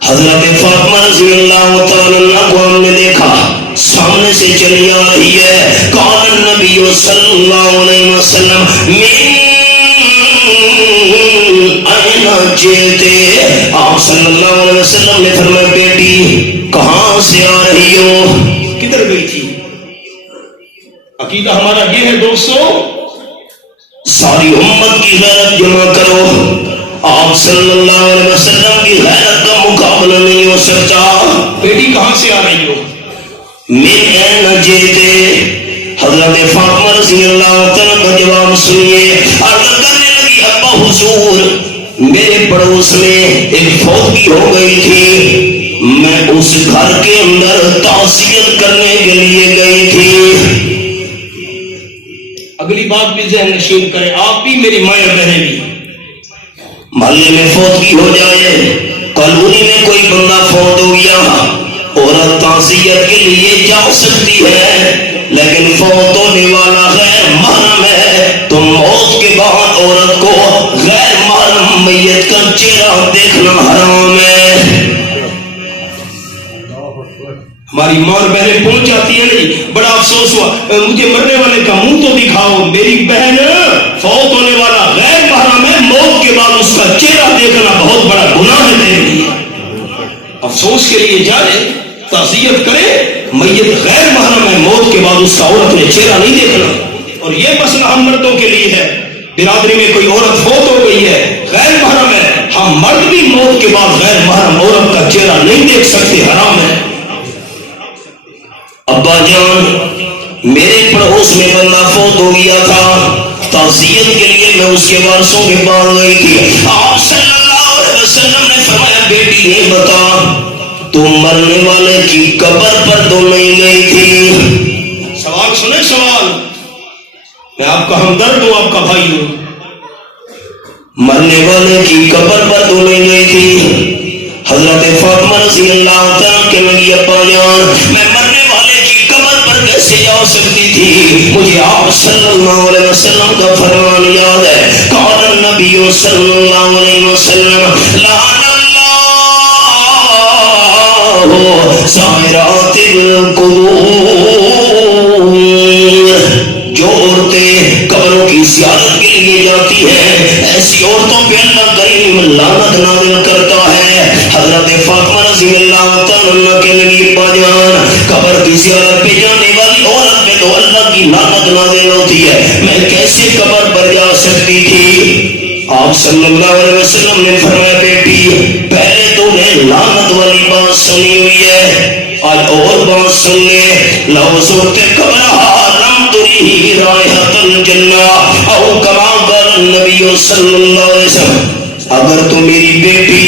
حضرت فاطمہ رضی اللہ تعالی عنہ کو ہم نے دیکھا سامنے سے چلی آ رہی ہے. قال النبی صلی اللہ علیہ وسلم من این جئتے. آپ صلی اللہ علیہ وسلم نے فرمایا بیٹی کہاں سے آ رہی ہو؟ کدھر گئی تھی؟ عقیدہ ہمارا یہ ہے دوستو، ساری امت کی غیرت جمع کرو. آپ صلی اللہ علیہ وسلم کی غیرت کا مقابلہ نہیں ہو سکتا. بیٹی کہاں سے آ رہی ہو؟ من این جئتے. حضرت فاطمہ رضی اللہ تعالیٰ کا جواب سنیے. عرض کرنے لگی ابا حضور میرے پڑوس میں ایک فوت ہو گئی تھی، میں اس گھر کے اندر تعزیت کرنے کے لیے گئی تھی. اگلی بات بھی ذہن نشین کریں، آپ بھی میری ماں بہنیں بھی. محلے میں فوت ہو جائے، کالونی میں کوئی بندہ فوت ہو گیا، عورت تعزیت کے لیے جا سکتی ہے، لیکن فوت ہونے والا غیر محرم ہے تو موت کے بعد عورت کو غیر محرم میت کا چہرہ دیکھنا حرام ہے. ہماری ماں بہنیں پہنچ جاتی ہے نہیں، بڑا افسوس ہوا مجھے مرنے والے کا منہ تو دکھاؤ. میری بہن فوت ہونے والا غیر محرم ہے، موت کے بعد اس کا چہرہ دیکھنا بہت بڑا گناہ ہے میرے لیے. افسوس کے لیے جائے تعزیت کرے، میت غیر محرم ہے، موت کے بعد اس کا عورت نے چہرہ نہیں دیکھنا. اور یہ مسئلہ ہم مردوں کے لیے ہے. برادری میں کوئی عورت فوت ہو گئی ہے، غیر محرم ہے، ہم مرد بھی موت کے بعد غیر محرم عورت کا چہرہ نہیں دیکھ سکتے، حرام ہے. ابا جان میرے پڑوس میں بندہ فوت ہو گیا تھا، تعزیت کے لیے میں اس کے وارثوں کے پاس گئی تھی. آپ صلی اللہ علیہ وسلم نے فرمایا بیٹی یہ بتا تو مرنے والے کی قبر پر تو نہیں گئی تھی؟ سوال سنیں سوال، میں آپ کا ہمدرد ہوں، آپ کا بھائی ہوں. مرنے والے کی قبر پر تو نہیں گئی تھی. حضرت فاطمہ رضی اللہ تعالیٰ کے لگی ابا جان میں مرنے والے کی قبر پر کیسے جا سکتی تھی؟ مجھے آپ صلی اللہ علیہ وسلم کا فرمان یاد ہے. قال النبی صلی اللہ علیہ وسلم لعن اللہ زائرات القبور. جو عورتیں قبروں کی زیارت کے لیے جاتی ہیں ایسی عورتوں پہ اللہ کریم لعنت نازل کرتا ہے. حضرت فاطمہ رضی اللہ تعالیٰ کے نبی باجان قبر کی زیارت پہ جانے والی عورت پہ تو اللہ کی لعنت نازل ہوتی ہے، میں کیسے قبر پر جا سکتی تھی؟ آپ صلی اللہ علیہ وسلم نے فرمایا بیٹی پہلے تو نے لعنت والی بات سنی ہوئی ہے، آج اور بات سن لے. لو زرت قبرها لم تری رائحۃ الجنہ او کما قال النبی صلی اللہ علیہ وسلم. اگر تو میری بیٹی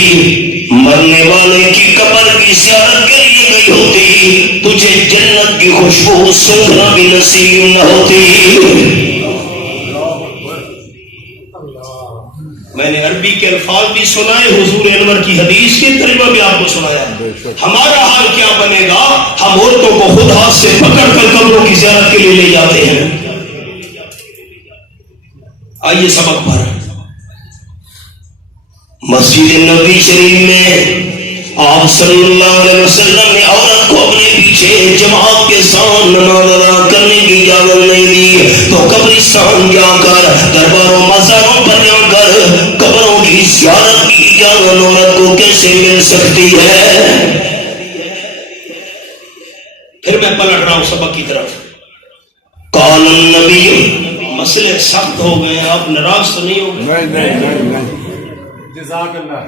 مرنے والے کی قبر کی زیارت کے لیے گئی ہوتی تجھے جنت کی خوشبو سونگھنا بھی نصیب نہ ہوتی. میں نے عربی کے الفاظ بھی سنائے، حضور انور کی حدیث کے ترجمہ بھی آپ کو سنایا. ہمارا حال کیا بنے گا؟ ہم عورتوں کو خود ہاتھ سے پکڑ کر قبروں کی زیارت کے لیے لے جاتے ہیں. آئیے سبق پر. مسجد نبوی شریف میں آپ صلی اللہ علیہ وسلم نے عورت کو اپنے پیچھے جماعت کے ساتھ نماز ادا کرنے کی اجازت نہیں دی تو قبرستان جا کر درباروں مزاروں پر جا کر قبروں کی زیارت کی اجازت عورت کو کیسے مل سکتی ہے؟ پھر میں پلٹ رہا ہوں سبق کی طرف. قال النبی مسئلے سخت ہو گئے، آپ ناراض تو نہیں ہو گئے؟ نہیں. جزاک اللہ.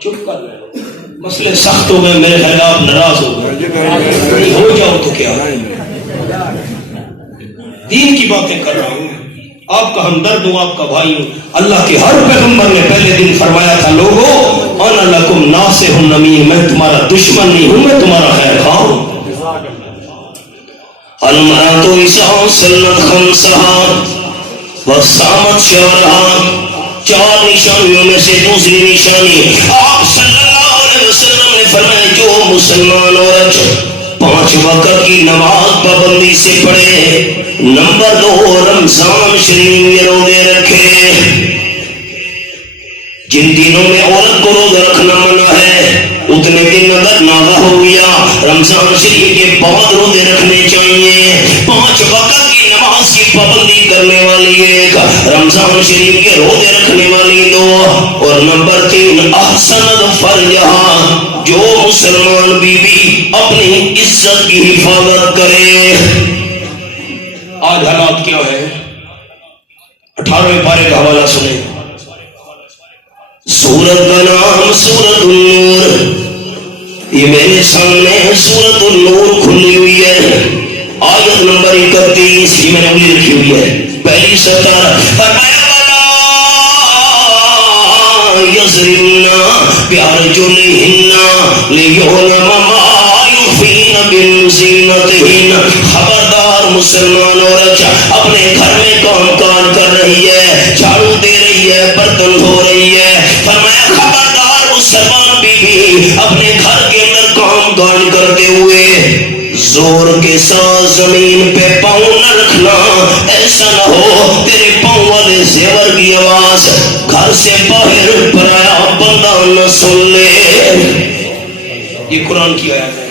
چپ کر رہے مسئلے سخت ہو گئے، میرے خیال آپ ناراض ہو گئے. ہو جاؤ تو کیا، دین کی باتیں کر رہا ہوں، آپ کا ہمدرد ہوں، آپ کا بھائی ہوں. اللہ کے ہر پیغمبر نے پہلے دن فرمایا تھا لوگوں انا لکم ناصح امین، میں تمہارا دشمن نہیں ہوں، میں تمہارا خیر خواہ ہوں. المرأۃ اذا سلت خمسها وصامت شهرها، 4 نشانیوں میں سے دوسری نشانی آپ صلی اللہ علیہ وسلم نے فرمایا جو مسلمان عورت 5 وقت کی نماز پابندی سے پڑھے، نمبر 2 رمضان شریف میں روزے رکھے. جن دنوں میں عورت کو روزہ رکھنا منع ہے اتنے دن اگر نازا ہو گیا رمضان شریف کے بعد روزے رکھنے چاہیے. 5 وقت کی نماز کی پابندی کرنے والی 1, رمضان شریف کے روزے رکھنے والی 2, اور نمبر 3 احسن فرجہا جو مسلمان بیوی اپنی عزت کی حفاظت کرے. آج حالات کیا ہے؟ 18ویں پارے کا حوالہ سنیں. سورت کا نام سورت النور. یہ میرے سامنے سورت النور کھلی ہوئی ہے. آیت نمبر 31 یہ میں نے ابھی لکھی ہوئی ہے. پہلی سطر فرمایا یضربن بارجلہن لیعلم ما یخفین من زینتہن. خبردار مسلمان عورت اپنے گھر میں کام کاج کر رہی ہے, جھاڑو دے رہی ہے, برتن دھو رہی ہے. فرمایا خبردار مسلمان بیوی اپنے گھر کے اندر کام کاج کرتے ہوئے زور کے ساتھ زمین پہ پاؤں نہ رکھنا. ایسا نہ ہو تیرے پاؤں والے زیور کی آواز گھر سے باہر پرایا بندہ نہ سن لے. یہ قرآن کی آیت ہے.